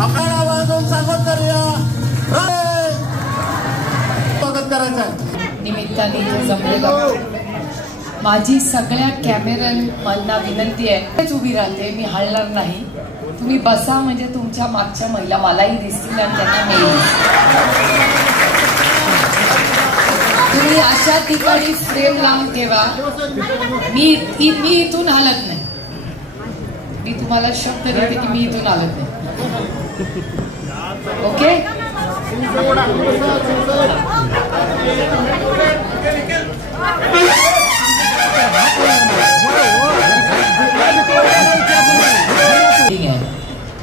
आपल्याला वाजवून स्वागत करूया. स्वागत करायचं आहे. निमित्ताने इथे जमलेला माझी सगळ्या कॅमेरामॅनना विनंती आहे, तेच उभी राहते, मी हलणार नाही. तुम्ही बसा म्हणजे तुमच्या मागच्या महिला मलाही दिसतील आणि त्यांना मिळेल. तुम्ही अशा ठिकाणी फ्रेम लावून ठेवा. मी इथून हलत नाही. मी तुम्हाला शब्द देते की मी इथून हलत नाही. ओके.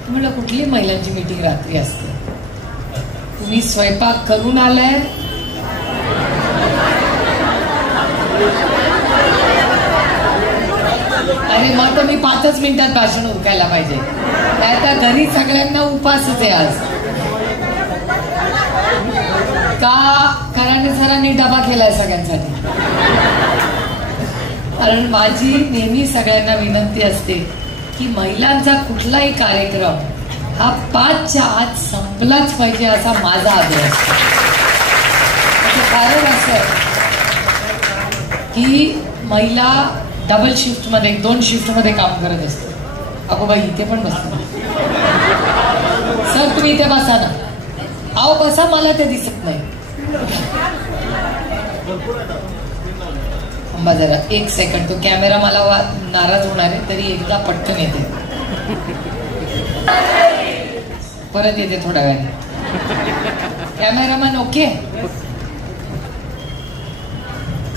तुम्हाला कुठली महिलांची मीटिंग रात्री असते? तुम्ही स्वयंपाक करून आलाय, अरे मग तर मी 5 मिनिटात भाषण उरकायला पाहिजे. त्या घरी सगळ्यांना उपासच आहे आज. का कराने सरांनी डबा केलाय सगळ्यांसाठी. कारण माझी नेहमी सगळ्यांना विनंती असते की महिलांचा कुठलाही कार्यक्रम हा 5च्या आत संपलाच पाहिजे असा माझा आग्रह असतो. कारण असं की महिला डबल शिफ्ट मध्ये 2 शिफ्ट मध्ये काम करत असते. अगो बाई इथे पण बसतो. सर तुम्ही इथे बसा ना. अहो बसा, मला ते दिसत नाही. थांबा जरा 1 सेकंड. तो कॅमेरा मला नाराज होणार आहे, तरी एकदा पटकन येते, परत येते थोड्या वेळाने. Cameraman okay.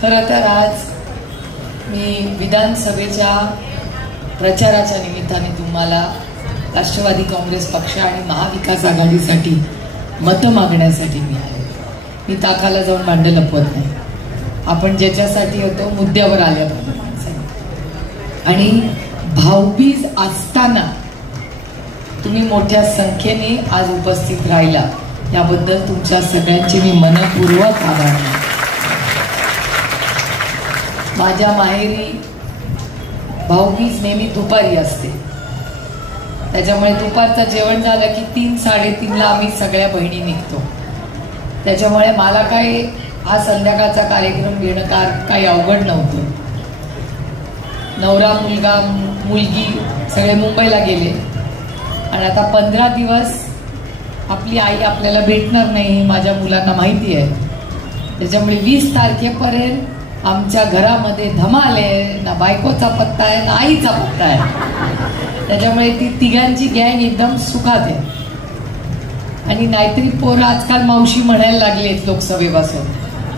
खरं तर आज मी विधानसभेच्या प्रचाराच्या निमित्ताने तुम्हाला राष्ट्रवादी काँग्रेस पक्ष आणि महाविकास आघाडीसाठी मतं मागण्यासाठी मी आहे. मी ताकाला जाऊन भांडे लपवत नाही. आपण ज्याच्यासाठी होतो मुद्द्यावर आल्या पाहिजे. आणि भाऊबीज असताना तुम्ही मोठ्या संख्येने आज उपस्थित राहिला याबद्दल तुमच्या सगळ्यांचे मी मनपूर्वक आभार मानतो. माझ्या माहेरी भाऊबीज नेहमी दुपारी असते. त्याच्यामुळे दुपारचं जेवण झालं की 3-3:30ला आम्ही सगळ्या बहिणी निघतो. त्याच्यामुळे मला काही हा संध्याकाळचा कार्यक्रम घेणं काही अवघड नव्हतं. नवरा मुलगा मुलगी सगळे मुंबईला गेले आणि आता 15 दिवस आपली आई आपल्याला भेटणार नाही, माझ्या मुलांना माहिती आहे. त्याच्यामुळे 20 तारखेपर्यंत आमच्या घरामध्ये धमाल आहे. ना बायकोचा पत्ता आहे ना आईचा पत्ता आहे. त्याच्यामुळे ती तिघांची गँग एकदम सुखात आहे. आणि नाहीतरी पोरं आजकाल मावशी म्हणायला लागली आहेत लोकसभेपासून,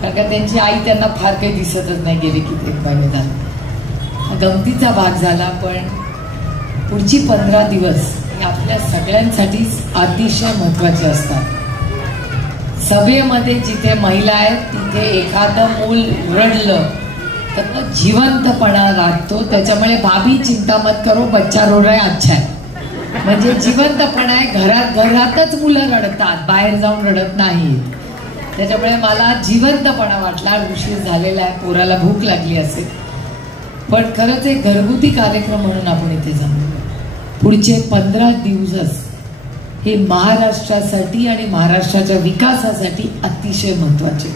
कारण का त्यांची आई त्यांना फार काही दिसतच नाही गेले कित्येक महिने झाले. गमतीचा भाग झाला. पण पुढची 15 दिवस हे आपल्या सगळ्यांसाठी अतिशय महत्वाचे असतात. सभेमध्ये जिथे महिला आहेत तिथे एखादं मूल रडलं तर तो जिवंतपणा लागतो. त्याच्यामुळे भाभी चिंता मत करो, बच्चा रो रहा है अच्छा है. म्हणजे जिवंतपणा आहे. घरातच मुलं रडतात, बाहेर जाऊन रडत नाही. त्याच्यामुळे मला जिवंतपणा वाटला. उशीर झालेला आहे, पोराला भूक लागली असेल, पण खरंच एक घरगुती कार्यक्रम म्हणून आपण इथे जमलो. पुढचे 15 दिवस हे महाराष्ट्रासाठी आणि महाराष्ट्राच्या विकासासाठी अतिशय महत्वाचे.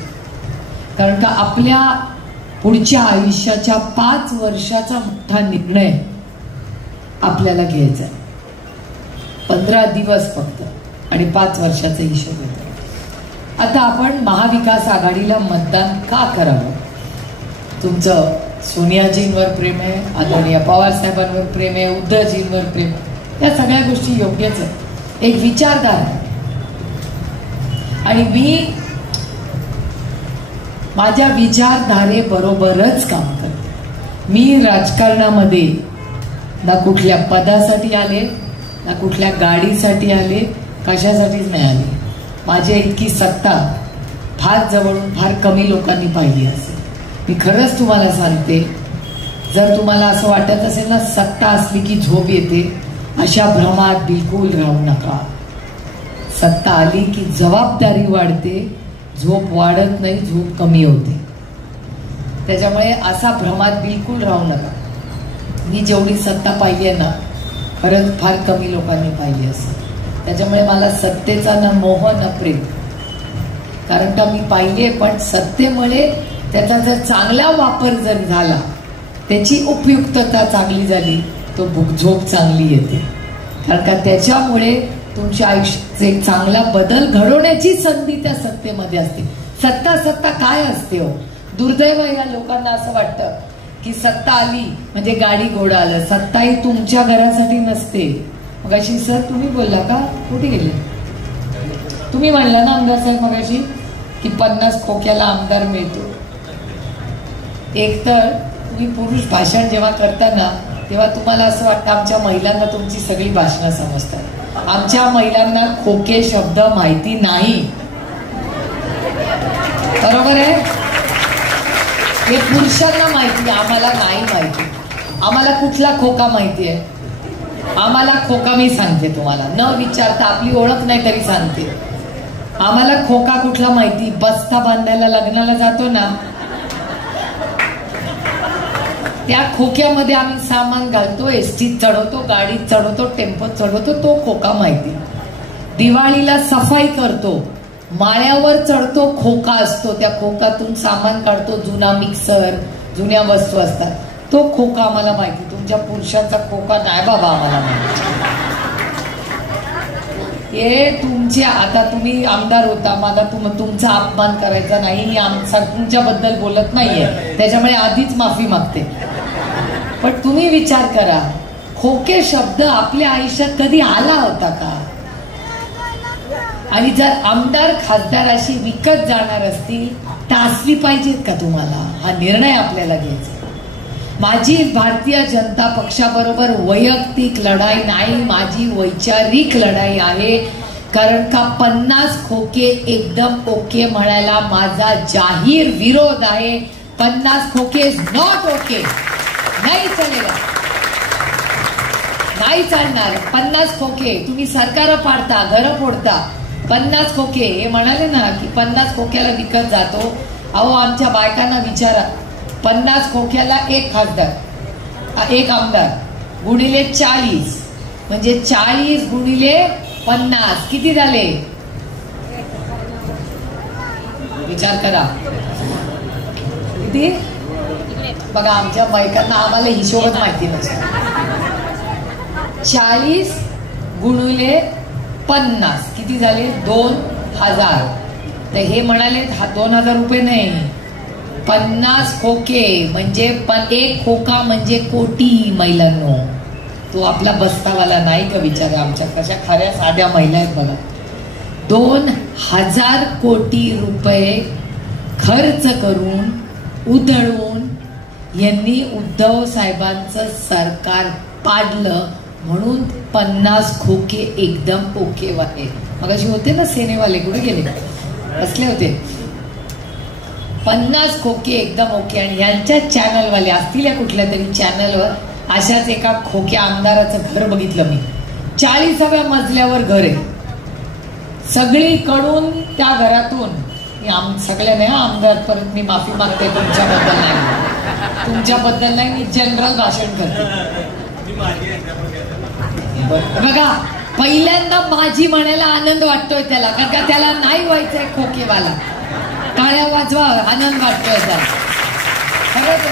कारण का आपल्या पुढच्या आयुष्याच्या 5 वर्षाचा मोठा निर्णय आपल्याला घ्यायचा आहे. 15 दिवस फक्त आणि 5 वर्षाचा हिशोब येतो. आता आपण महाविकास आघाडीला मतदान का करावं? तुमचं सोनियाजींवर प्रेम आहे, आदरणीय पवार साहेबांवर प्रेम आहे, उद्धवजींवर प्रेम आहे. या सगळ्या गोष्टी योग्यच आहे. एक विचारधारा आणि मी माझ्या विचारधारेबरोबरच काम करते. मी राजकारणामध्ये ना कुठल्या पदासाठी आले, ना कुठल्या गाडीसाठी आले, कशासाठीच नाही आले. माझी इतकी सत्ता फार जवळून फार कमी लोकांनी पाहिली असेल. मी खरंच तुम्हाला सांगते, जर तुम्हाला असं वाटत असेल ना सत्ता असली की झोप येते, अशा भ्रमात बिलकुल राहू नका. सत्ता आली की जबाबदारी वाढते, झोप वाढत नाही, झोप कमी होते. त्याच्यामुळे असा भ्रमात बिलकुल राहू नका. मी जेवढी सत्ता पाहिली आहे ना, खरंच फार कमी लोकांनी पाहिली असेल. त्याच्यामुळे मला सत्तेचा न मोह न प्रेम, कारण का मी पाहिले, पण सत्तेमुळे त्याचा जर चांगला वापर जर झाला, त्याची उपयुक्तता चांगली झाली, तो झोप चांगली येते. कारण का त्याच्यामुळे तुमच्या आयुष्यात एक चांगला बदल घडवण्याची संधी त्या सत्तेमध्ये असते. सत्ता काय असते हो? दुर्दैव या लोकांना असं वाटतं की सत्ता आली म्हणजे गाडी घोडा आलं. सत्ता ही तुमच्या घरासाठी नसते. मगाशी सर तुम्ही बोलला का? कुठे गेले तुम्ही? म्हणला ना आमदार साहेब मगाशी की 50 खोक्याला आमदार मिळतो. एकतर तुम्ही पुरुष भाषण जेव्हा करताना तेव्हा तुम्हाला असं वाटतं आमच्या महिलांना तुमची सगळी भाषणं समजतात. आमच्या महिलांना खोके शब्द माहिती नाही. बरोबर आहे? हे पुरुषांना माहिती, आम्हाला नाही माहिती. आम्हाला कुठला खोका माहिती आहे? आम्हाला खोका मी सांगते तुम्हाला, न विचारता, आपली ओळख नाही तरी सांगते. आम्हाला खोका कुठला माहिती? बस्ता बांधायला लग्नाला जातो ना, त्या खोक्यामध्ये आम्ही सामान घालतो, एसटीत चढवतो, गाडीत चढवतो, टेम्पोत चढवतो, तो खोका माहिती. दिवाळीला सफाई करतो, माळ्यावर चढतो, खोका असतो, त्या खोकातून सामान काढतो, जुना मिक्सर, जुन्या वस्तू असतात, तो खोका आम्हाला माहिती. तुमच्या पुरुषाचा खोका नाही बाबा आम्हाला माहिती. हे तुमचे, आता तुम्ही आमदार होता, मला तुमचा अपमान करायचा नाही, मी तुमच्याबद्दल बोलत नाहीये, त्याच्यामुळे आधीच माफी मागते. पण तुम्ही विचार करा, खोके शब्द आपल्या आयुष्यात कधी आला होता का? आणि जर आमदार खासदार अशी विकत जाणार असतील तर असली पाहिजेत का तुम्हाला? हा निर्णय आपल्याला घ्यायचा. माझी भारतीय जनता पक्षाबरोबर वैयक्तिक लढाई नाही, माझी वैचारिक लढाई आहे. कारण का 50 खोके एकदम ओके म्हणायला माझा जाहीर विरोध आहे. 50 खोके इज नॉट ओके. नाही चालेगा, नाही चालणार. 50 खोके तुम्ही सरकार पाडता, घर फोडता. 50 खोके हे म्हणाले ना की 50 खोक्याला विकत जातो. अहो आमच्या बायकांना विचारा, 50 खोक्याला एक खासदार, एक आमदार गुणिले 40 म्हणजे 40 गुणिले 50 किती झाले? विचार करा किती. बघा आमच्या बायकांना, आम्हाला हिशोबच माहिती नसतो. 40 गुणिले 50 किती झाले? 2000. तर हे म्हणाले 2000 रुपये नाही, 50 खोके म्हणजे एक खोका म्हणजे कोटी महिलांनो. तो आपला बस्तावाला नाही का? विचारा आमच्या कशा खऱ्या साध्या महिला आहेत बघा. 2000 कोटी रुपये खर्च करून उधळून यांनी उद्धव साहेबांचं सरकार पाडलं, म्हणून 50 खोके एकदम ओके वाटे. मग अशी होते ना सेनेवाले, कुठे गेले? बसले होते. 50 खोके एकदम ओके. आणि यांच्या चॅनलवाले असतील या कुठल्या तरी चॅनलवर अशाच एका खोक्या आमदाराचं घर बघितलं मी. 40व्या मजल्यावर घर आहे. सगळीकडून त्या घरातून सगळ्या नाही आमदार, परत मी माफी मागते तुमच्याबद्दल नाही, तुमच्याबद्दल नाही, मी जनरल भाषण करते. बघा पहिल्यांदा माझी म्हणायला आनंद वाटतोय त्याला, कारण का त्याला नाही व्हायचंय खोकेवाला. टाळ्या वाजवा, आनंद वाटतोय त्याला. खरंच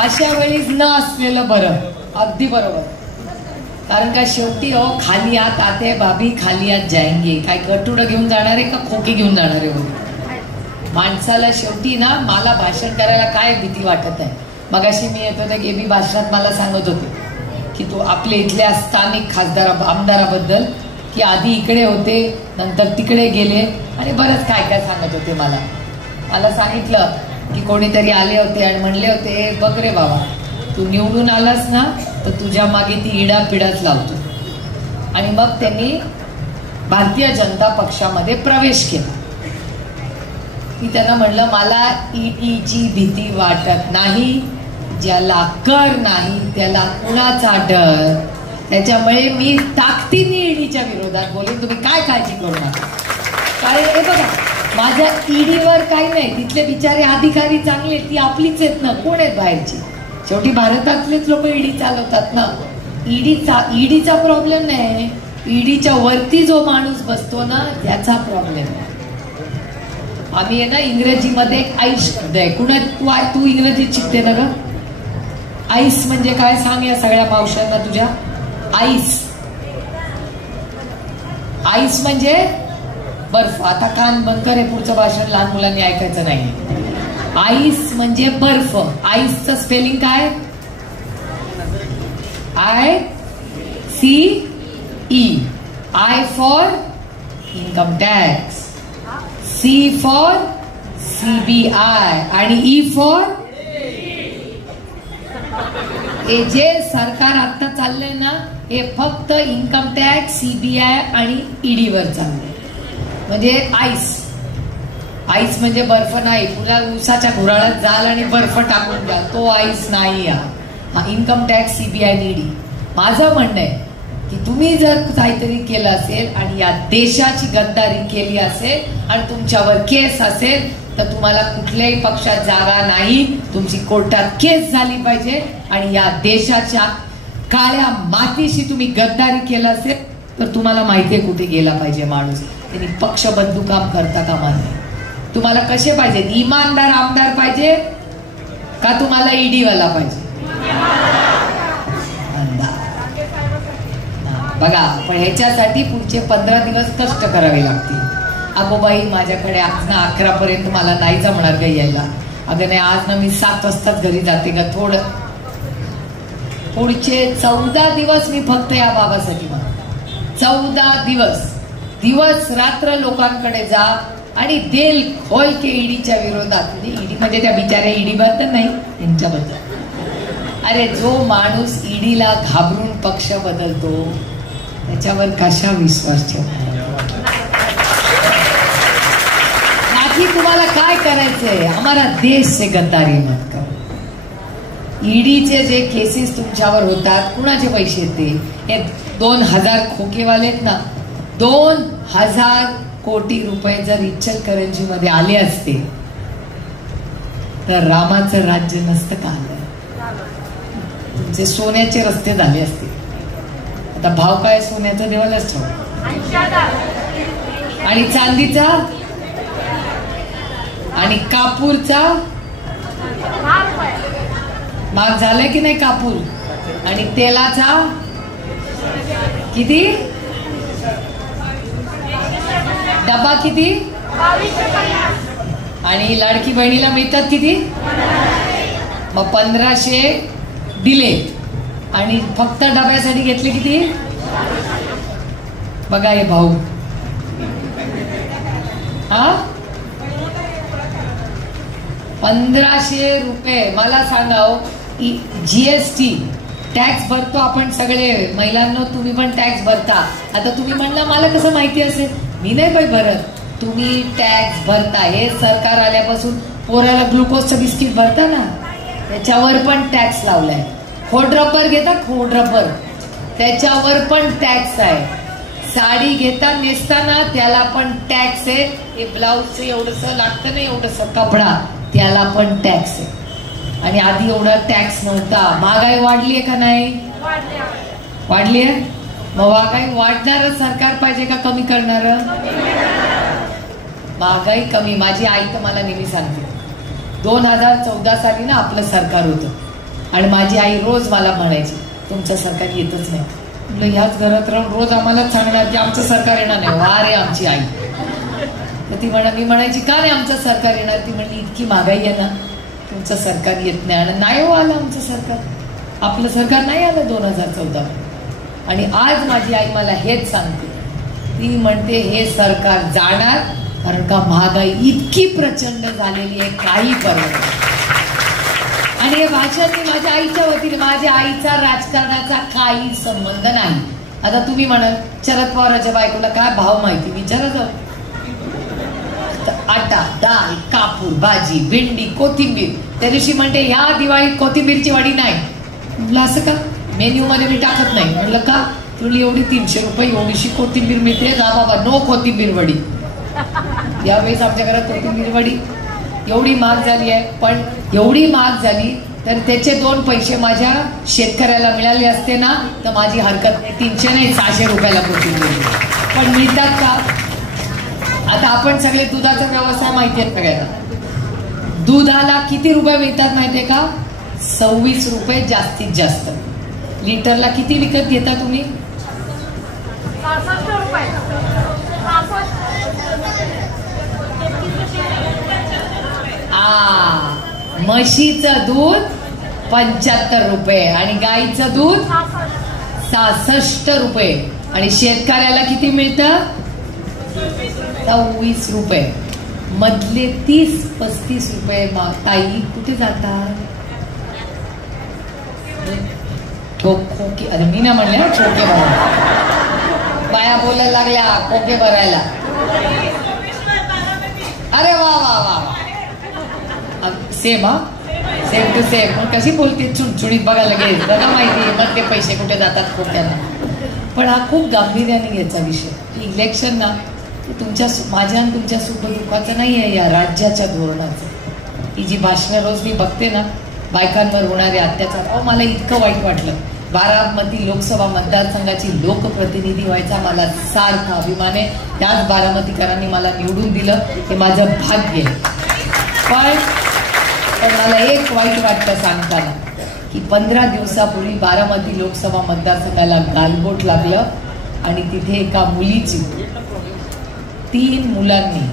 अशा वेळीच न असलेलं बरं. अगदी बरोबर. कारण का शेवटी खाली हात आते भाभी खाली हात जाएंगे. काय गटुडं घेऊन जाणार आहे का खोके घेऊन जाणार आहे? माणसाला शेवटी ना, मला भाषण करायला काय भीती वाटत आहे. मगाशी मी येत होते गेबी भाषणात मला सांगत होते की तो आपल्या इथल्या स्थानिक खासदार आमदाराबद्दल की आधी इकडे होते, नंतर तिकडे गेले, आणि बरंच काय काय सांगत होते. मला सांगितलं की कोणीतरी आले होते आणि म्हणले होते, बघ रे बाबा, तू निवडून आलास ना तर तुझ्या मागे ती इडापिडाच लावतो. आणि मग त्यांनी भारतीय जनता पक्षामध्ये प्रवेश केला. मी त्यांना म्हणलं, मला ईडीची भीती वाटत नाही. ज्याला कर नाही त्याला कुणाचा डर. त्याच्यामुळे मी ताकदीने ईडीच्या विरोधात बोलेन. तुम्ही काय काळजी करू नका. काय हे बघा, माझ्या ईडीवर काही नाही. तिथले बिचारे अधिकारी चांगले, ती आपलीच आहेत ना, कोण आहेत बाहेरची? शेवटी भारतातलेच लोक ईडी चालवतात ना. ईडीचा प्रॉब्लेम नाही. ईडीच्या वरती जो माणूस बसतो ना त्याचा प्रॉब्लेम आहे. आम्ही आहे ना इंग्रजीमध्ये एक आईस शब्द आहे. कुणा तू इंग्रजीत शिकते ना ग? आईस म्हणजे काय सांग या सगळ्या मावशांना तुझ्या. आईस, आईस म्हणजे बर्फ. आता कान बंद कर, पुढचं भाषण लहान मुलांनी ऐकायचं नाही. आईस म्हणजे बर्फ. आईसचं स्पेलिंग काय? I C E. I for income tax, C for CBI आणि ई फॉर. हे जे सरकार आता चाललंय ना हे फक्त इन्कम टॅक्स, CBI आणि ईडी वर चाललंय. म्हणजे आईस. आईस म्हणजे बर्फ नाही. पुन्हा उसाच्या घोराळ्यात जाल आणि बर्फ टाकून द्या, तो आईस नाही. हा इन्कम टॅक्स, CBI आणि ईडी. माझं म्हणणं आहे की तुम्ही जर काहीतरी केलं असेल आणि या देशाची गद्दारी केली असेल आणि तुमच्यावर केस असेल तर तुम्हाला कुठल्याही पक्षात जागा नाही. तुमची कोर्टात केस झाली पाहिजे आणि या देशाच्या काळ्या मातीशी तुम्ही गद्दारी केलं असेल तर तुम्हाला माहितीये कुठे गेला पाहिजे माणूस. त्यांनी पक्ष बंधू काम करता कामा नये. तुम्हाला कसे पाहिजे? इमानदार आमदार पाहिजे का तुम्हाला ईडी वाला पाहिजे? बघा, पण ह्याच्यासाठी पुढचे 15 दिवस कष्ट करावे लागतील. अगो बाई, माझ्याकडे आज ना 11 पर्यंत मला नाही जमणार ग यायला. अगं नाही, आज ना मी 7 वाजताच घरी जाते ग. पुढचे 14 दिवस मी फक्त या बाबासाठी 14 दिवस रात्र लोकांकडे जा आणि देल खोल के ईडीच्या विरोधात. ईडी म्हणजे त्या बिचाऱ्या ईडी बद्दल नाही, यांच्याबद्दल. अरे जो माणूस ईडीला घाबरून पक्ष बदलतो त्याच्यावर कशा विश्वास ठेवणार? बाकी तुम्हाला काय करायचंय? हमारा देश से गद्दारी मत करो. ईडीचे जे केसेस तुमच्यावर होतात, कुणाचे पैसे येते? हे 2000 खोकेवाले आहेत ना, 2000 कोटी रुपये जर इचलकरंजी मध्ये आले असते तर रामाचं राज्य नसतं का आलं? तुमचे सोन्याचे रस्ते झाले असते. आता भाव काय? सोन्याचा देवालाच ठेव. आणि चांदीचा आणि कापूरचा महाग झालाय की नाही? कापूर आणि तेलाचा किती? डबा किती? आणि लाडकी बहिणीला मिळतात किती? मग 1500 दिले आणि फक्त डब्यासाठी घेतले किती? बघा हे भाऊ. हा 1500 रुपये. मला सांगा, GST टॅक्स भरतो आपण सगळे. महिलांना तुम्ही पण टॅक्स भरता. आता तुम्ही म्हणला मला कसं माहिती असेल? मी नाही बाई भरत. तुम्ही टॅक्स भरता. हे सरकार आल्यापासून पोराला ग्लुकोजचं बिस्किट भरता ना, त्याच्यावर पण टॅक्स लावलाय. खोडरबर घेता, खोडरबर, त्याच्यावर पण टॅक्स आहे. साडी घेता नेसताना त्याला पण टॅक्स आहे. हे ब्लाऊजचं एवढंसं लागतं ना, एवढंसं कपडा, त्याला पण टॅक्स आहे. आणि आधी एवढा टॅक्स नव्हता. महागाई वाढलीये का नाही? वाढलीये. मग महागाई वाढणारं सरकार पाहिजे का कमी करणारं? महागाई कमी. माझी आई तर मला नेहमी सांगते, 2014 साली ना आपलं सरकार होतं आणि माझी आई रोज मला म्हणायची तुमचं सरकार येतच नाही. म्हटलं ह्याच घरात राहून रोज आम्हाला सांगणार की आमचं सरकार येणार नाही. वा रे आमची आई. तर ती मी म्हणायची का नाही आमचं सरकार येणार? ती म्हणली इतकी महागाई आहे ना, तुमचं सरकार येत नाही. आणि नाही हो आलं आमचं सरकार. आपलं सरकार नाही आलं 2014. आणि आज माझी आई मला हेच सांगते. ती म्हणते हे सरकार जाणार कारण का महागाई इतकी प्रचंड झालेली आहे, काही पर्याय. आणि हे भाषण मी माझ्या आईच्या वतीने, माझ्या आईचा राजकारणाचा काही संबंध नाही. आता तुम्ही म्हणाल शरद पवारांच्या बायकोला काय भाव माहिती? विचारा जाऊ. आटा, डाळ, कापूर, भाजी, भेंडी, कोथिंबीर. त्या दिवशी म्हणते ह्या दिवाळीत कोथिंबीरची वडी नाही. म्हटलं असं का? मेन्यू मध्ये मी टाकत नाही. म्हटलं का? तुला एवढी 300 रुपये एवढीशी कोथिंबीर मिळते ना बाबा, नो कोथिंबीर वडी. यावेळेस आमच्या घरात कोथिंबीर वडी एवढी महाग झाली आहे. पण एवढी महाग झाली तर त्याचे 2 पैसे माझ्या शेतकऱ्याला मिळाले असते ना तर माझी हरकत नाही, 300 नाही 600 रुपयाला पोचून गेली. पण मिळतात का? आता आपण सगळे दुधाचा व्यवसाय माहिती आहे सगळ्यांना. दुधाला किती रुपये मिळतात माहितीये का? 26 रुपये जास्तीत जास्त. लिटरला किती विकत घेता तुम्ही? 66 रुपये. म्हशीचं दूध 75 रुपये आणि गाईचं दूध 66 रुपये आणि शेतकऱ्याला किती मिळतं? 26 रुपये. मधले 30-35 रुपये ताई कुठे जातात? खोके. अरे मी ना म्हणले ना खोके भरायला. बाया बोलायला लागल्या खोके भरायला. अरे वा वा वा वा. Same same to same. कशी बोलते चुणचुणीत बघा लगेच. बघा माहिती मग ते पैसे कुठे जातात खोक्यांना. पण हा खूप गांभीर्याने घ्यायचा विषय. इलेक्शन ना तुमच्या माझ्या आणि तुमच्या सुखदुःखाचं नाही आहे, या राज्याच्या धोरणाचं. ही जी भाषणं रोज मी बघते ना बायकांवर होणारे अत्याचार, अहो मला इतकं वाईट वाटलं. बारामती लोकसभा मतदारसंघाची लोकप्रतिनिधी व्हायचा मला सारखा अभिमान आहे. त्याच बारामतीकरांनी मला निवडून दिलं, हे माझं भाग्य आहे. पण मला एक वाईट वाटतं सांगताना की 15 दिवसापूर्वी बारामती लोकसभा मतदारसंघाला गालबोट लागलं आणि तिथे एका मुलीची 3 मुलांनी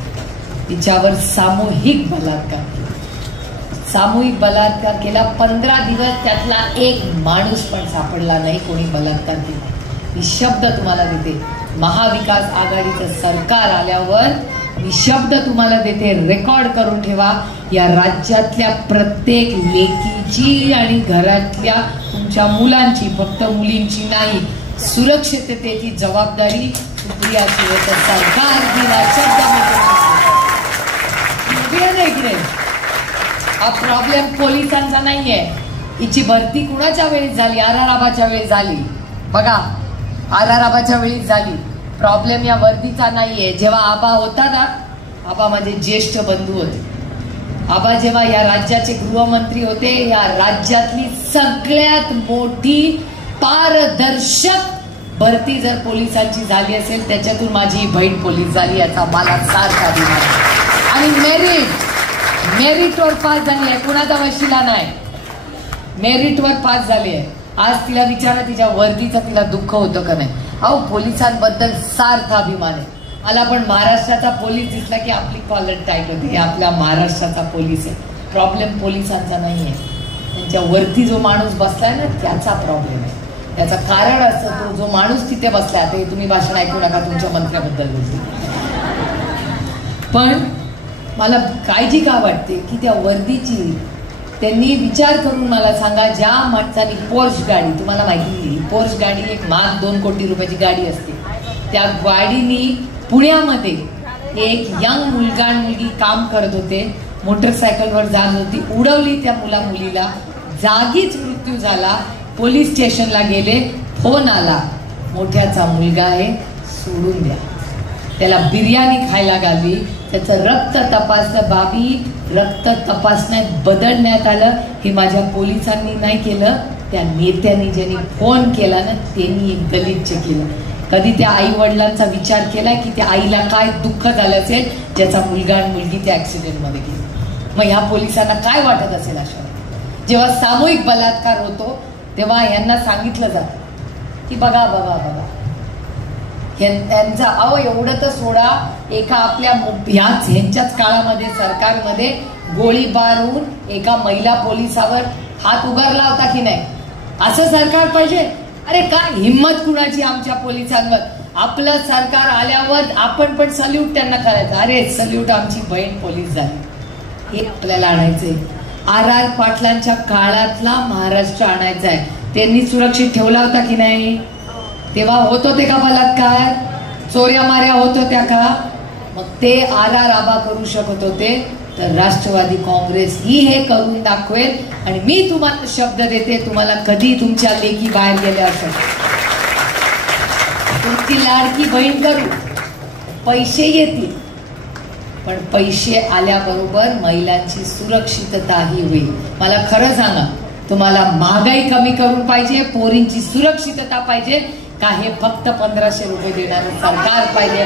तिच्यावर सामूहिक बलात्कार केला. 15 दिवस त्यातला एक माणूस पण सापडला नाही कोणी बलात्कार केला. मी शब्द तुम्हाला देते, महाविकास आघाडीचं सरकार आल्यावर मी शब्द तुम्हाला देते, रेकॉर्ड करून ठेवा. या राज्यातल्या प्रत्येक लेकीची आणि घरातल्या तुमच्या मुलांची, फक्त मुलींची नाही, सुरक्षिततेची जबाबदारी सुप्रिया सुळेचं सरकार दिला. शब्द हा प्रॉब्लेम पोलिसांचा नाहीये. हिची भरती कुणाच्या वेळी झाली? आराराबाच्या वेळी झाली. बघा आराराबाच्या वेळी झाली. प्रॉब्लेम या वर्दीचा नाहीये. जेव्हा आबा होता ना, आबा माझे ज्येष्ठ बंधू होते. आबा जेव्हा या राज्याचे गृहमंत्री होते, या राज्यातली सगळ्यात मोठी पारदर्शक भरती जर पोलिसांची झाली असेल त्याच्यातून माझी बहीण पोलीस झाली, याचा मला सारखा अभिमान. आणि मेरिटवर पास झाली आहे, कुणाचा वशिला नाही, मेरिटवर पास झाली आहे. आज तिला विचारा तिच्या वर्दीचं तिला दुःख होतं का नाही. अहो पोलिसांबद्दल सारखा अभिमान आहे मला. पण महाराष्ट्राचा पोलीस दिसला की आपली कॉलर टाईट होते. हे आपल्या महाराष्ट्राचा पोलीस आहे. प्रॉब्लेम पोलिसांचा नाही आहे, त्यांच्या वरती जो माणूस बसलाय ना त्याचा प्रॉब्लेम आहे. त्याचं कारण असं, तो जो माणूस तिथे बसलाय, आता हे तुम्ही भाषण ऐकू नका, तुमच्या मंत्र्याबद्दल बोलते. पण मला काळजी का वाटते की त्या वर्दीची त्यांनी विचार करून मला सांगा, ज्या माणसाने पोर्श गाडी, तुम्हाला माहिती पोर्श गाडी एक महाग 2 कोटी रुपयाची गाडी असते, त्या गाडीनी पुण्यामध्ये एक यंग मुलगा आणि मुलगी काम करत होते, मोटरसायकलवर जात होती, उडवली त्या मुलीला, जागीच मृत्यू झाला. पोलीस स्टेशनला गेले, फोन आला, मोठ्याचा मुलगा आहे, सोडून द्या. त्याला बिर्याणी खायला घालली, त्याचं रक्त तपासलं. बाबी रक्त तपासण्यात बदलण्यात आलं. हे माझ्या पोलिसांनी नाही केलं, त्या नेत्यांनी ज्यांनी फोन केला ना त्यांनी एक गलिच्छ केलं. कधी त्या आई वडिलांचा विचार केला की त्या आईला काय दुःख झालं असेल ज्याचा मुलगा आणि मुलगी त्या ऍक्सिडेंटमध्ये गेली. मग ह्या पोलिसांना काय वाटत असेल अशा जेव्हा सामूहिक बलात्कार होतो तेव्हा यांना सांगितलं जातं की बघा बघा बघा त्यांचा. अहो एवढं तर सोडा, एका आपल्या ह्यांच्याच काळामध्ये सरकारमध्ये गोळीबार होऊन एका महिला पोलिसावर हात उगारला होता की नाही. असं सरकार पाहिजे. अरे काय हिम्मत कुणाची आमच्या पोलिसांवर. आपलं सरकार आल्यावर आपण पण सल्यूट त्यांना करायचं. अरे सल्यूट, आमची बहीण पोलीस झाली. हे आपल्याला आणायचंय. RR पाटलांच्या काळातला महाराष्ट्र आणायचा आहे. त्यांनी सुरक्षित ठेवला होता की नाही? तेव्हा होत होते का बलात्कार, चोऱ्या माऱ्या होत होत्या का? मग ते RR आबा करू शकत होते, तर राष्ट्रवादी काँग्रेस ही हे करून दाखवेल. आणि मी तुम्हाला शब्द देते, तुम्हाला कधी तुमच्या लेकी बाहेर गेल्या असेल तुमची लाडकी बहीण करू, पैसे येतील, पण पैसे आल्याबरोबर महिलांची सुरक्षितताही होईल. मला खरं सांगा, तुम्हाला महागाई कमी करून पाहिजे, पोरींची सुरक्षितता पाहिजे का हे फक्त 1500 रुपये देणारं सरकार पाहिजे?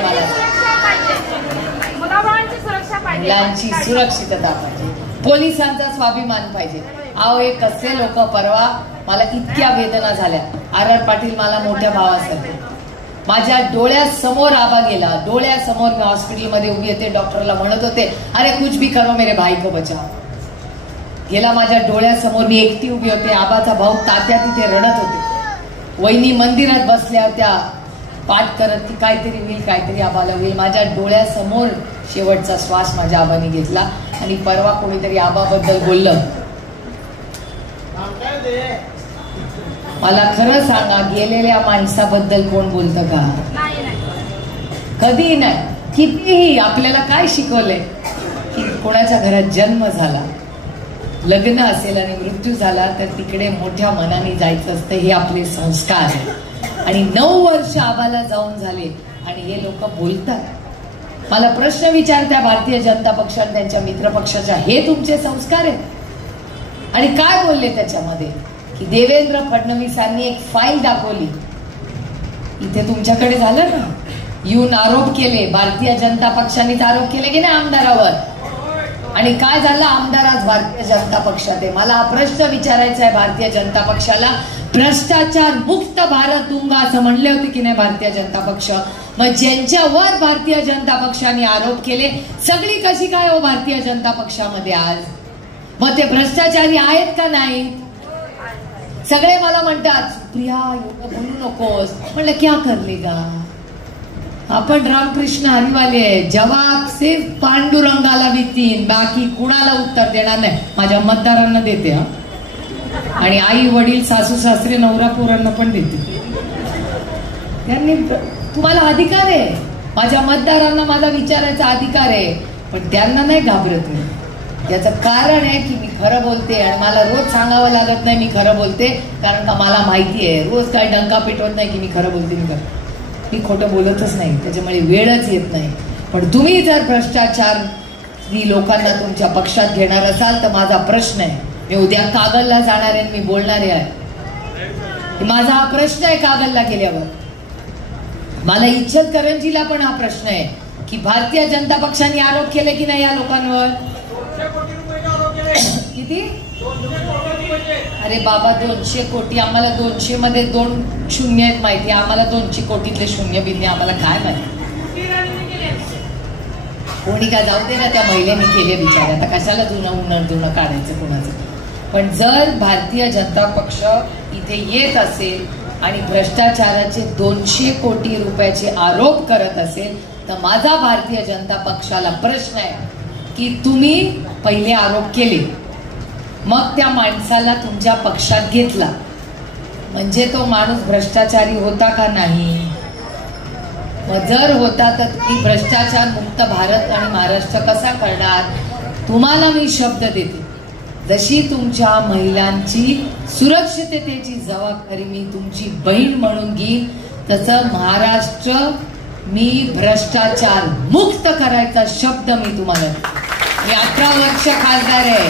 मला मुलांची सुरक्षितता पाहिजे, पोलिसांचा स्वाभिमान पाहिजे. अहो एक कसे लोक, परवा मला इतक्या वेदना झाल्या. आर पाटील मला मोठ्या भावासारखे, माझ्या डोळ्यासमोर आबा गेला, डोळ्यासमोर. मी हॉस्पिटलमध्ये उभी होते, डॉक्टरला म्हणत होते अरे कुछ भी करो मेरे भाई को बचाओ. गेला माझ्या डोळ्यासमोर, मी एकटी उभी होते. आबाचा भाऊ तात्या तिथे रडत होते, वहिनी मंदिरात बसल्या होत्या पाठ करत की काहीतरी होईल, काहीतरी आबाला होईल. माझ्या डोळ्यासमोर शेवटचा श्वास माझ्या आबाने घेतला. आणि परवा कोणीतरी आबाबद्दल बोललं. मला खरं सांगा, गेलेल्या माणसाबद्दल कोण बोलतं का? कधी नाही. कितीही आपल्याला काय शिकवलंय की कोणाच्या घरात जन्म झाला, लग्न असेल आणि मृत्यू झाला तर तिकडे मोठ्या मनाने जायचं असतं, हे आपले संस्कार आहे. आणि 9 वर्ष आबाला जाऊन झाले आणि हे लोक बोलतात. मला प्रश्न विचारत्या भारतीय जनता पक्ष आणि त्यांच्या मित्र पक्षाच्या, हे तुमचे संस्कार आहेत? आणि काय बोलले त्याच्यामध्ये की देवेंद्र फडणवीसांनी एक फाईल दाखवली. इथे तुमच्याकडे झालं ना, येऊन आरोप केले, भारतीय जनता पक्षानेच आरोप केले की नाही आमदारावर. आणि काय झालं, आमदार आज भारतीय जनता पक्षात आहे. मला हा प्रश्न विचारायचा आहे भारतीय जनता पक्षाला, भ्रष्टाचार मुक्त भारत दूंगा असं म्हणले होते की नाही भारतीय जनता पक्ष? मग ज्यांच्यावर भारतीय जनता पक्षाने आरोप केले, सगळी कशी काय हो भारतीय जनता पक्षामध्ये आज? मग ते भ्रष्टाचारी आहेत का नाही? सगळे मला म्हणतात प्रिया एवढं बोलू नकोस. म्हणलं क्या कर लेगा, आपण रामकृष्ण हरिवाले आहे, जवाब सिर्फ पांडुरंगाला देतील, बाकी कुणाला उत्तर देणार नाही. माझ्या मतदारांना देते हा, आणि आई वडील सासू सासरे नवरा पोरांना पण देते. त्यांनी, तुम्हाला अधिकार आहे, माझ्या मतदारांना माझा विचारायचा अधिकार आहे, पण त्यांना नाही घाबरत मी. याचं कारण आहे की मी खरं बोलते आणि मला रोज सांगावं लागत नाही मी खरं बोलते, कारण का मला माहिती आहे रोज काय डंका पिटवत नाही की मी खरं बोलते. मी खोटं बोलतच नाही, त्याच्यामुळे वेळच येत नाही. पण तुम्ही जर भ्रष्टाचार लोकांना तुमच्या पक्षात घेणार असाल तर माझा प्रश्न आहे, मी उद्या कागलला जाणार आहे, मी बोलणारे आहे. माझा हा प्रश्न आहे कागलला गेल्यावर. मला इचलकरंजीला पण हा प्रश्न आहे की भारतीय जनता पक्षाने आरोप केले की नाही या लोकांवर? किती? अरे बाबा 200 कोटी. आम्हाला 200 मध्ये 2 शून्य आहेत माहिती, आम्हाला 200 कोटीतले शून्य बिन्य आम्हाला काय माहिती. कोणी का जाऊ दे ना, त्या महिलेने केले बिचारे, आता कशाला धुणं काढायचं कोणाचं. पण जर भारतीय जनता पक्ष इथे येत असेल आणि भ्रष्टाचाराचे 200 कोटी रुपयाचे आरोप करत असेल तर माझा भारतीय जनता पक्षाला प्रश्न आहे की तुम्ही पहिले आरोप केले, मग त्या माणसाला तुमच्या पक्षात घेतला, म्हणजे तो माणूस भ्रष्टाचारी होता का नाही? मग जर होता तर तुम्ही भ्रष्टाचार मुक्त भारत आणि महाराष्ट्र कसा करणार? तुम्हाला मी शब्द देते, जशी तुमच्या महिलांची सुरक्षिततेची जबाबदारी मी तुमची बहीण म्हणून घेईन, तसं महाराष्ट्र मी भ्रष्टाचार मुक्त करायचा शब्द मी तुम्हाला. मी 18 वर्ष खासदार आहे.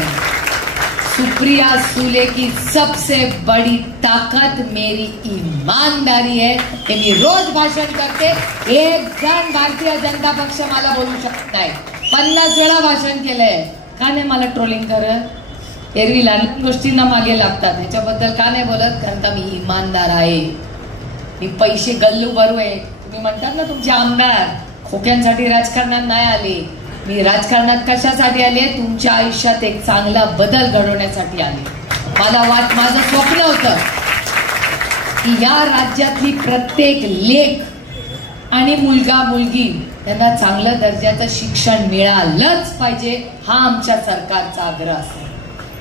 सुप्रिया सुले की सबसे बड़ी ताकत मेरी ईमानदारी है. हे मी रोज भाषण करते, एक जण भारतीय जनता पक्ष मला बोलू शकत नाही. 50 वेळा भाषण केलंय. का नाही मला ट्रोलिंग करत? एरवी लहान गोष्टींना मागे लागतात, ह्याच्याबद्दल का नाही बोलत? कारण का मी इमानदार आहे. मी पैसे गल्लू भरू आहे. तुम्ही म्हणतात ना तुमचे आमदार खोक्यांसाठी राजकारणात नाही आले. मी राजकारणात कशासाठी आले? तुमच्या आयुष्यात एक चांगला बदल घडवण्यासाठी आले. माझं स्वप्न होतं की या राज्यातली प्रत्येक लेक आणि मुलगा मुलगी त्यांना चांगलं दर्जाचं शिक्षण मिळालंच पाहिजे, हा आमच्या सरकारचा आग्रह असेल.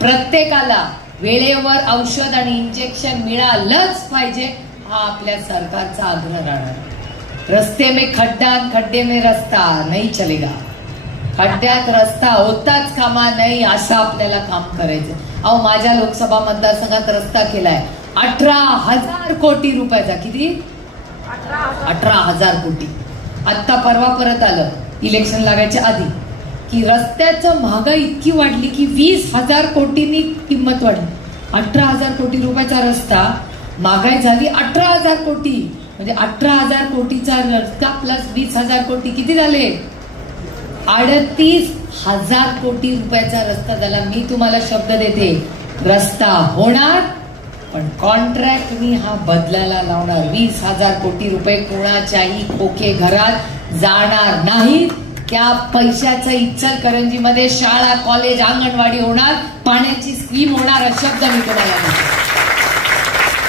प्रत्येकाला वेळेवर औषध आणि इंजेक्शन मिळालंच पाहिजे, हा आपल्या सरकारचा आग्रह राहणार. रस्ते में खड्डा, खड्डे में रस्ता नहीं चलेगा. खड्ड्यात रस्ता होताच कामा नाही, असं आपल्याला काम करायचं. अहो माझ्या लोकसभा मतदारसंघात रस्ता केलाय 18,000 कोटी रुपयाचा. किती? 18,000 कोटी. आत्ता परवा परत आलं इलेक्शन लागायच्या आधी की रस्त्याचं महागाई इतकी वाढली की 20,000 कोटींनी किंमत वाढली. 18,000 कोटी रुपयाचा रस्ता, महागाई झाली 18,000 कोटी, म्हणजे 18,000 कोटीचा रस्ता प्लस 20,000 कोटी किती झाले? 38,000 कोटी रुपयाचा रस्ता झाला. मी तुम्हाला शब्द देते, रस्ता होणार, पण कॉन्ट्रॅक्ट मी हा बदलायला लावणार. 20,000 कोटी रुपये कोणाच्याही खोके घरात जाणार नाहीत. त्या पैशाचं इचलकरंजीमध्ये शाळा, कॉलेज, अंगणवाडी होणार, पाण्याची स्कीम होणार, हा शब्द मी तुम्हाला देते.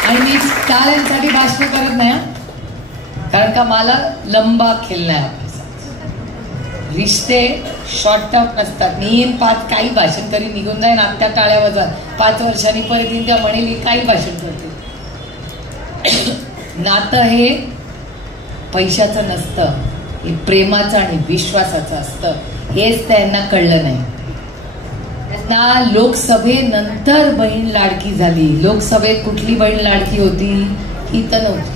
आणि मी टाळ्यांसाठी भाषण करत नाही, कारण का मला लंबा खेळणं आहे. रिश्ते शॉर्ट टर्म नसतात. मी येईन 5 काही भाषण करी निघून जाईन, आत्या टाळ्या वाजवाल, 5 वर्षांनी परत येईन, त्या म्हणेल काही भाषण करते. नातं हे पैशाचं नसतं, हे प्रेमाचं आणि विश्वासाचं असतं. हेच त्यांना कळलं नाही. त्यांना लोकसभेनंतर बहीण लाडकी झाली. लोकसभेत कुठली बहीण लाडकी होती? ही तर नव्हती.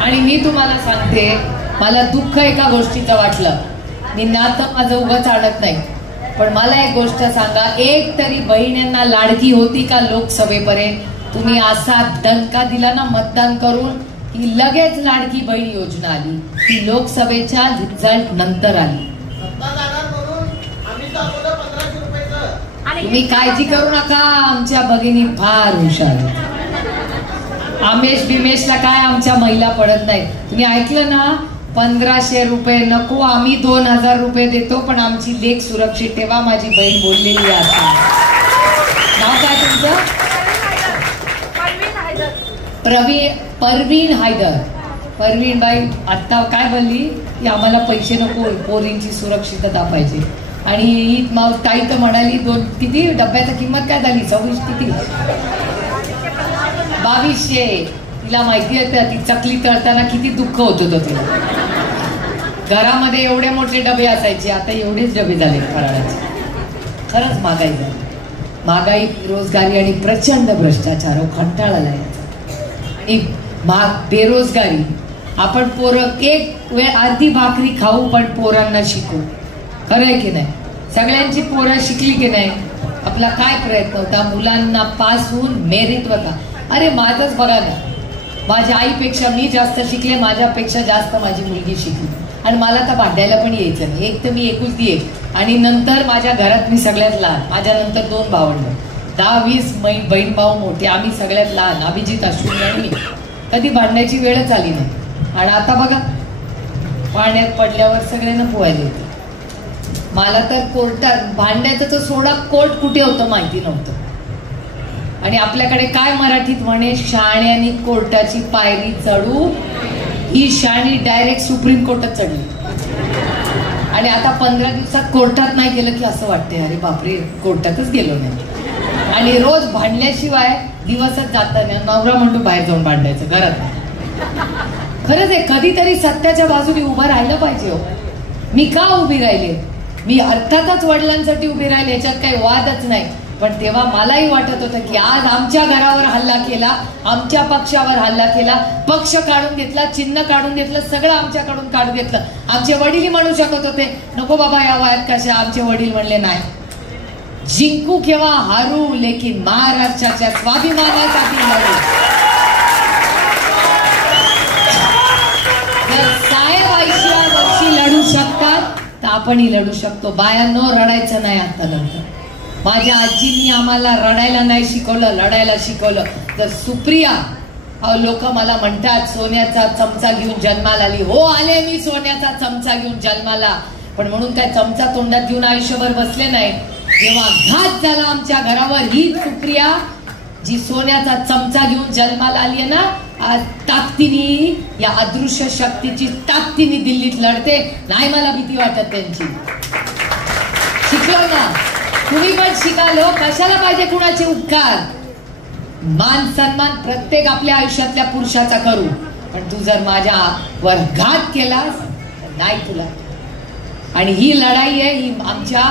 आणि मी तुम्हाला सांगते, मला दुःख एका गोष्टीचं वाटलं. मी नातं माझं उगाच आणत नाही, पण मला एक गोष्ट सांगा, एक तरी बहिणींना लाडकी होती का लोकसभेपर्यंत? तुम्ही असा दणका दिला ना मतदान करून की लगेच लाडकी बहीण योजना आली. ती लोकसभेच्या रिझल्ट नंतर आली. तुम्ही काळजी करू नका, आमच्या भगिनी फार हुशार आहेत. आमेश बिमेशला काय आमच्या महिला पडत नाही. तुम्ही ऐकलं ना, 1,500 रुपये नको, आम्ही 2,000 रुपये देतो, पण आमची लेक सुरक्षित ठेवा. माझी बहीण बोललेली आहे. नाव काय तुमचं? परवीन हैदर. परवीन बाई आता काय बोलली की आम्हाला पैसे नको, पोरींची सुरक्षितता पाहिजे. आणि ही ताई तर म्हणाली, किती डब्याची किंमत काय झाली? 26 किती? 2200. तिला माहिती आहे ती चकली तळताना किती दुःख होत होतं तिला. घरामध्ये एवढे मोठे डबे असायचे, आता एवढेच डबे झाले फराळाचे. खरंच महागाई झाली. महागाई, बेरोजगारी आणि प्रचंड भ्रष्टाचार. कंटाळा आला याचा. आणि बेरोजगारी. आपण पोरं एक वेळ अर्धी भाकरी खाऊ, पण पोरांना शिकू. खरं आहे की नाही? सगळ्यांची पोरं शिकली की नाही? आपला काय प्रयत्न होता? मुलांना पास होऊन मेरिट बघा. अरे माझंच बघा ना, माझ्या आईपेक्षा मी जास्त शिकले, माझ्यापेक्षा जास्त माझी मुलगी शिकली. आणि मला तर भांडायला पण यायचं नाही. एक तर मी एकुलती एक, आणि नंतर माझ्या घरात मी सगळ्यात लहान. माझ्या नंतर 2 भावंड, 10-20 बहीण भाऊ मोठे, आम्ही सगळ्यात लहान. अभिजित, अश्विनी आणि मी. कधी भांडण्याची वेळच आली नाही. आणि आता बघा, पाण्यात पडल्यावर सगळ्यांना पोहायला येतं. मला तर कोर्टात भांडण्याचं तर सोडा, कोर्ट कुठे होतं माहिती नव्हतं. आणि आपल्याकडे काय मराठीत म्हणे, शाण्यानी कोर्टाची पायरी चढू. ही शाणी डायरेक्ट सुप्रीम कोर्टात चढली. आणि आता 15 दिवसात कोर्टात नाही गेलं की असं वाटते, अरे बापरे, कोर्टातच गेलो नाही. आणि रोज भांडल्याशिवाय दिवसच जाता नाही. नवरा म्हणतो बाहेर जाऊन भांडायचं, घरात. खरंच आहे, कधीतरी सत्याच्या बाजूने उभं राहिलं पाहिजे. हो, मी का उभी राहिले? मी अर्थातच वडिलांसाठी उभी राहिले, याच्यात काही वादच नाही. पण तेव्हा मलाही वाटत होतं की आज आमच्या घरावर हल्ला केला, आमच्या पक्षावर हल्ला केला, पक्ष काढून घेतला, चिन्ह काढून घेतलं, सगळं आमच्याकडून काढून घेतलं. आमचे वडीलही म्हणू शकत होते नको बाबा या वयात कशा. आमचे वडील म्हणले नाही, जिंकू किंवा हारू, लेकिन महाराष्ट्राच्या स्वाभिमानासाठी लढू. जर साहेब 80 वर्षी लढू शकतात तर आपणही लढू शकतो. बायांनो, रडायचं नाही आता नंतर. माझ्या आजींनी आम्हाला रडायला नाही शिकवलं, लढायला शिकवलं. तर सुप्रिया, लोक मला म्हणतात सोन्याचा चमचा घेऊन जन्माला आली. हो, आले मी सोन्याचा चमचा घेऊन जन्माला, पण म्हणून काय चमचा तोंडात घेऊन आयुष्यभर बसले नाही. जेव्हा घात झाला आमच्या घरावर, ही सुप्रिया जी सोन्याचा चमचा घेऊन जन्माला आली आहे ना, आज ताकदीने, या अदृश्य शक्तीची ताकदीने दिल्लीत लढते. नाही मला भीती वाटत त्यांची. शिकलो ना, तुम्ही पण शिकालो. कशाला पाहिजे कुणाचे उपकार? मान सन्मान प्रत्येक आपल्या आयुष्यातल्या पुरुषाचा करू, पण तू जर माझ्यावर घात केलास नाही तुला. आणि ही लढाई आहे, ही आमच्या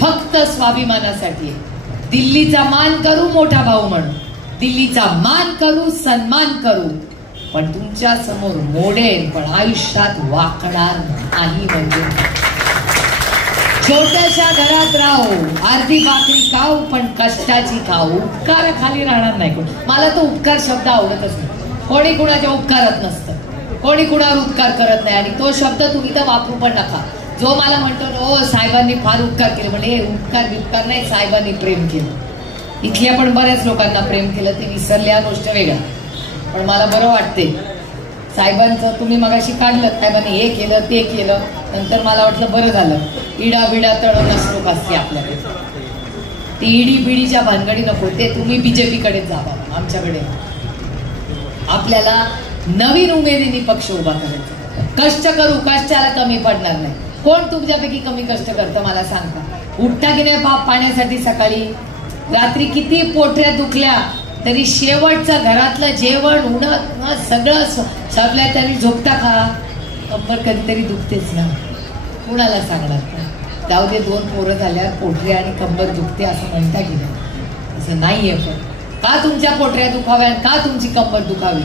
फक्त स्वाभिमानासाठी. दिल्लीचा मान करू मोठा भाऊ म्हणून, दिल्लीचा मान करू, सन्मान करू. पण तुमच्या समोर मोडेल, पण आयुष्यात वाकणार नाही. म्हणजे छोट्याशा घरात राहू, अर्धी भाकरी खाऊ, पण कष्टाची खाऊ, उपकाराखाली राहणार नाही कोण. मला तो उपकार शब्द आवडतच नाही. कोणी कुणाच्या उपकारात नसतं, कोणी कुणावर उपकार करत नाही, आणि तो शब्द तुम्ही तर वापरू पण नका. जो मला म्हणतो ओ साहेबांनी फार उपकार केले, म्हणजे उपकार नाही, साहेबांनी प्रेम केलं. इथल्या पण बऱ्याच लोकांना प्रेम केलं, ते विसरल्या गोष्ट वेगळा. पण मला बरं वाटते साहेबांचं तुम्ही मगाशी काढलं, साहेबांनी हे केलं ते केलं, नंतर मला वाटलं बरं झालं. इडा बिडा तळ नसलोक असते आपल्याकडे, ती इडी बिडीच्या भानगडी नको, ते तुम्ही बीजेपीकडे जावा, आमच्याकडे. आपल्याला नवीन उमेदीने पक्ष उभा करायचा. कष्ट करू, कष्टाला कमी पडणार नाही. कोण तुमच्यापैकी कमी कष्ट करतं मला सांगता? उठता की नाही बाप पाण्यासाठी सकाळी, रात्री किती पोटऱ्या दुखल्या तरी शेवटचं घरातलं जेवण उन्हात सगळं सगळ्या तरी झोपता का? कंबर कधीतरी दुखतेच ना, कुणाला सांगणार का? जाऊ दे, 2 पोरं झाल्यावर पोटऱ्या आणि कंबर दुखते असं म्हणता की नाही? असं नाहीये. पण का तुमच्या पोटऱ्या दुखाव्या, का तुमची कंबर दुखावी?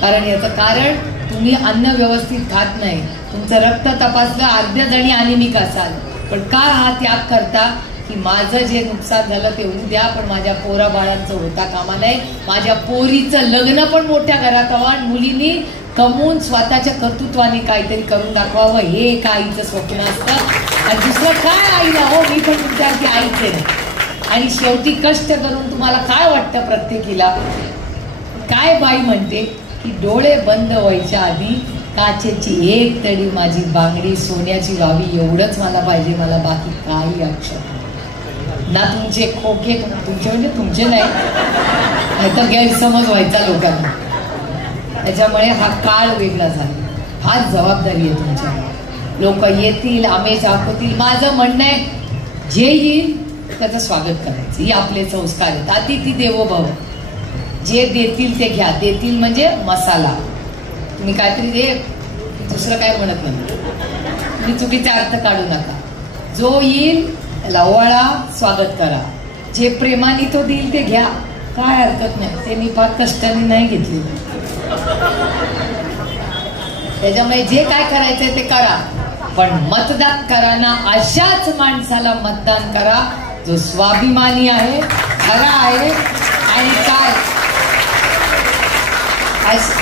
कारण याचं कारण तुम्ही अन्न व्यवस्थित खात नाही. तुमचं रक्त तपासलं, अर्ध्या जणी अनिमिक असाल, पण का हा त्याग करता की माझं जे नुकसान झालं ते होऊ द्या, पण माझ्या पोरा बाळांचं होता कामा नये. माझ्या पोरीचं लग्न पण मोठ्या घरात हवं, आणि मुलींनी कमवून स्वतःच्या कर्तृत्वाने काहीतरी करून दाखवावं, हे एका आईचं स्वप्न असतं. आणि दुसरं काय आईला, हो मी पण तुमच्यावरती आईच आहे. आणि शेवटी कष्ट करून तुम्हाला काय वाटतं प्रत्येकीला? काय बाई म्हणते की डोळे बंद व्हायच्या आधी काचेची एक तडी माझी बांगडी सोन्याची व्हावी, एवढंच मला पाहिजे, मला बाकी काही अक्षर ना. तुमचे खोके, तुमचे म्हणजे तुमचे नाही तर गैरसमज व्हायचा लोकांना. त्याच्यामुळे हा काळ वेगळा झाला, फार जबाबदारी आहे तुमच्यावर. लोक येतील, आमेज दाखवतील. माझं म्हणणं आहे जे येईल त्याचं स्वागत करायचं, हे आपले संस्कार आहेत. अतिथी देवो भव. जे देतील ते घ्या. देतील म्हणजे मसाला, तुम्ही काहीतरी दे, दुसरं काय म्हणत नाही. तुम्ही चुकीचा अर्थ काढू नका. जो येईल त्याला ओवाळा, स्वागत करा. जे प्रेमाने तो देईल ते घ्या, काय हरकत नाही. ते मी फार कष्टाने नाही घेतले. त्याच्यामुळे जे काय करायचंय ते करा, पण मतदान कराना अशाच माणसाला मतदान करा जो स्वाभिमानी आहे, खरा आहे, आणि काय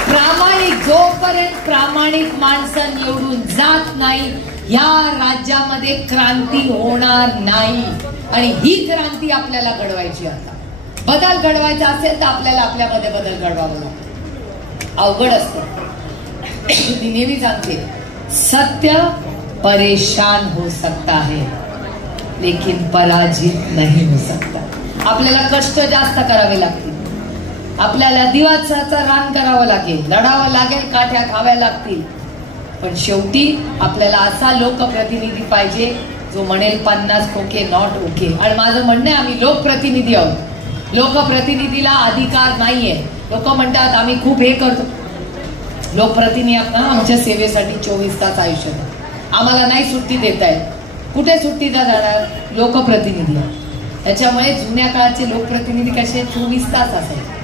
प्रामाणिक. जोपर्यंत प्रामाणिक माणसं निवडून जात नाही, या राज्यामध्ये क्रांती होणार नाही. आणि ही क्रांती आपल्याला घडवायची. आता बदल घडवायचा असेल तर आपल्याला आपल्यामध्ये बदल घडवावा लागतो. अवघड असतं. मी नेहमी सांगते, सत्य परेशान हो सकता है लेकिन पराजित नहीं हो सकता. आपल्याला कष्ट जास्त करावे लागतील, आपल्याला दिवसाचं रान करावं लागेल, लढावं लागेल, काठ्या खाव्या लागतील, पण शेवटी आपल्याला असा लोकप्रतिनिधी पाहिजे जो म्हणेल 50 ओके नॉट ओके. आणि माझं म्हणणं आहे, आम्ही लोकप्रतिनिधी आहोत. लोकप्रतिनिधीला अधिकार नाहीये. लोक म्हणतात आम्ही खूप हे करतो. लोकप्रतिनिधी आमच्या सेवेसाठी 24 तास आयुष्य, आम्हाला नाही सुट्टी देत आहेत. कुठे सुट्टी जाणार? लोकप्रतिनिधी. त्याच्यामुळे जुन्या काळाचे लोकप्रतिनिधी कसे 24 तास असायचे,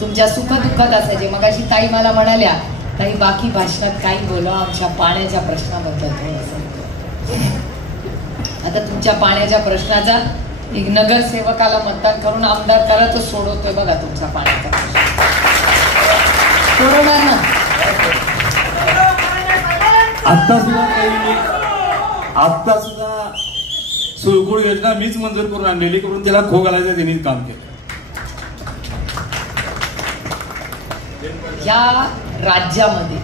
तुमच्या सुखदुःखात असायचे. मग अशी ताई मला म्हणाल्या, काही बाकी भाषणात काही बोला, आमच्या पाण्याच्या प्रश्नाबद्दल थोडंसं. आता तुमच्या पाण्याच्या प्रश्नाचा एक नगरसेवकाला मतदान करून आमदार करा, तो सोडवतोय बघा तुमचा पाण्याचा प्रश्न. सोडवणार ना? आता सुद्धा सुळकुड योजना मीच मंजूर करून आणलेली, करून त्याला खो घालायचं त्यांनी काम केलं. या राज्यामध्ये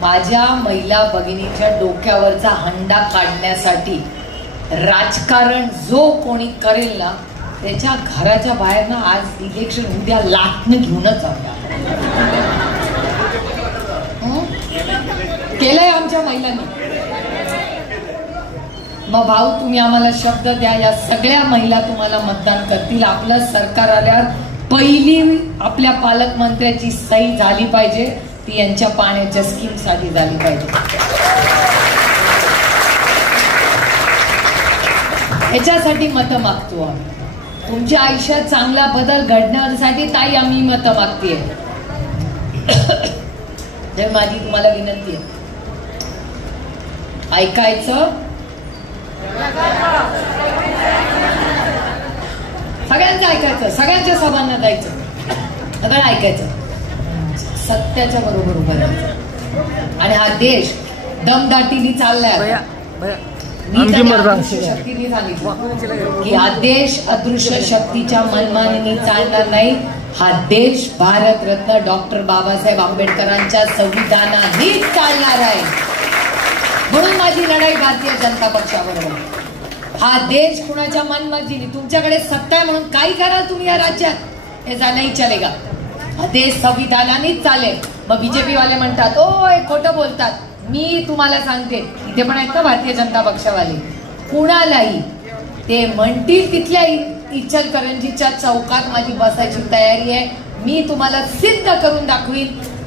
माझ्या महिला भगिनीच्या डोक्यावरचा हंडा काढण्यासाठी राजकारण जो कोणी करेल ना, त्याच्या घराच्या बाहेर ना आज इलेक्शन उद्या लाटणं घेऊनच केलंय आमच्या महिलांनी. मग भाऊ तुम्ही आम्हाला शब्द द्या, या सगळ्या महिला तुम्हाला मतदान करतील. आपलं सरकार आल्यावर पहिली आपल्या पालकमंत्र्याची सही झाली पाहिजे, ती यांच्या पाण्याच्या स्कीम साठी झाली पाहिजे. याच्यासाठी मतं मागतो आम्ही. तुमच्या आयुष्यात चांगला बदल घडण्यासाठी ताई आम्ही मतं मागतीये. तर माझी तुम्हाला विनंती आहे, ऐकायचं, सगळ्यांचं ऐकायचं, सगळ्यांच्या सभांना जायचं, सगळं ऐकायचं, सत्याच्या बरोबर उभं राहायचं. आणि हा देश दमदाटीने चाललाय. शक्तीने सांगितलं की हा देश अदृश्य शक्तीच्या मनमानीने चालणार नाही. हा देश भारतरत्न डॉक्टर बाबासाहेब आंबेडकरांच्या संविधानानेच चालणार आहे. म्हणून माझी लढाई भारतीय जनता पक्षाबरोबर. हा देश कुणाच्या मनमर्जीने, तुमच्याकडे सत्ता आहे म्हणून काही कराल तुम्ही या राज्यात, हे नाही चलेगा. हा देश संविधानानेच चालेल. मग बीजेपी वाले म्हणतात ओ हे खोटं बोलतात. मी तुम्हाला सांगते, इथे पण आहेत ना भारतीय जनता पक्षावाले, कुणालाही ते म्हणतील तिथल्या इचलकरंजीच्या चौकात माझी बसायची तयारी आहे. मी तुम्हाला सिद्ध करून दाखवीन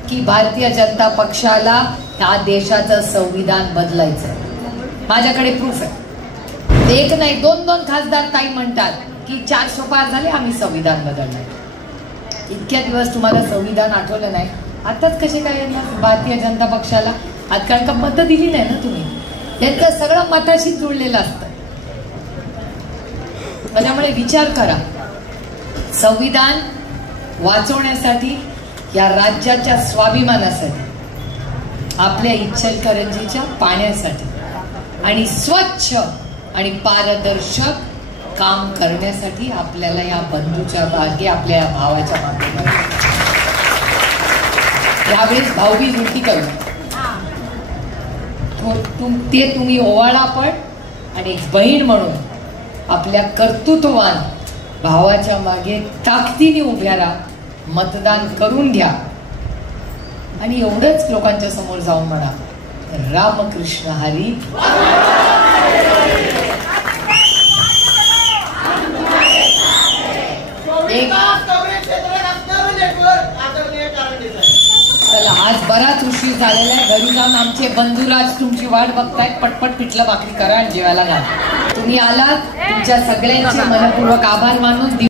की भारतीय जनता पक्षाला ह्या देशाचं संविधान बदलायचं. माझ्याकडे प्रूफ आहे. एक नाही दोन दोन खासदार ताई म्हणतात की 400 पार झाले, आम्ही संविधान बदलणार. इतक्या दिवस तुम्हाला संविधान आठवलं नाही, आताच कसे काय येणार भारतीय जनता पक्षाला? आज कारण का मतं दिली नाही ना तुम्ही, त्यांचं सगळं मताशी जुळलेलं असतं. त्याच्यामुळे विचार करा, संविधान वाचवण्यासाठी, या राज्याच्या स्वाभिमानासाठी, आपल्या इचलकरंजीच्या पाण्यासाठी आणि स्वच्छ आणि पारदर्शक काम करण्यासाठी आपल्याला या बंधूच्या मागे, आपल्या भावाच्या मागे यावेळेस भाऊबीज उलटी करू. ते तुम्ही ओवाळा पण, आणि एक बहीण म्हणून आपल्या कर्तृत्ववान भावाच्या मागे ताकदीने उभ्या राहा, मतदान करून घ्या. आणि एवढंच लोकांच्या समोर जाऊन म्हणा, रामकृष्ण हरी. चला, आज बराच उशीर झालेला आहे. घरी जाऊन आमचे बंधुराज तुमची वाट बघतायत. पटपट पिठलं भाकरी करा आणि जेवायला घाला. तुम्ही आलात, तुमच्या सगळ्यांचे मनपूर्वक आभार मानून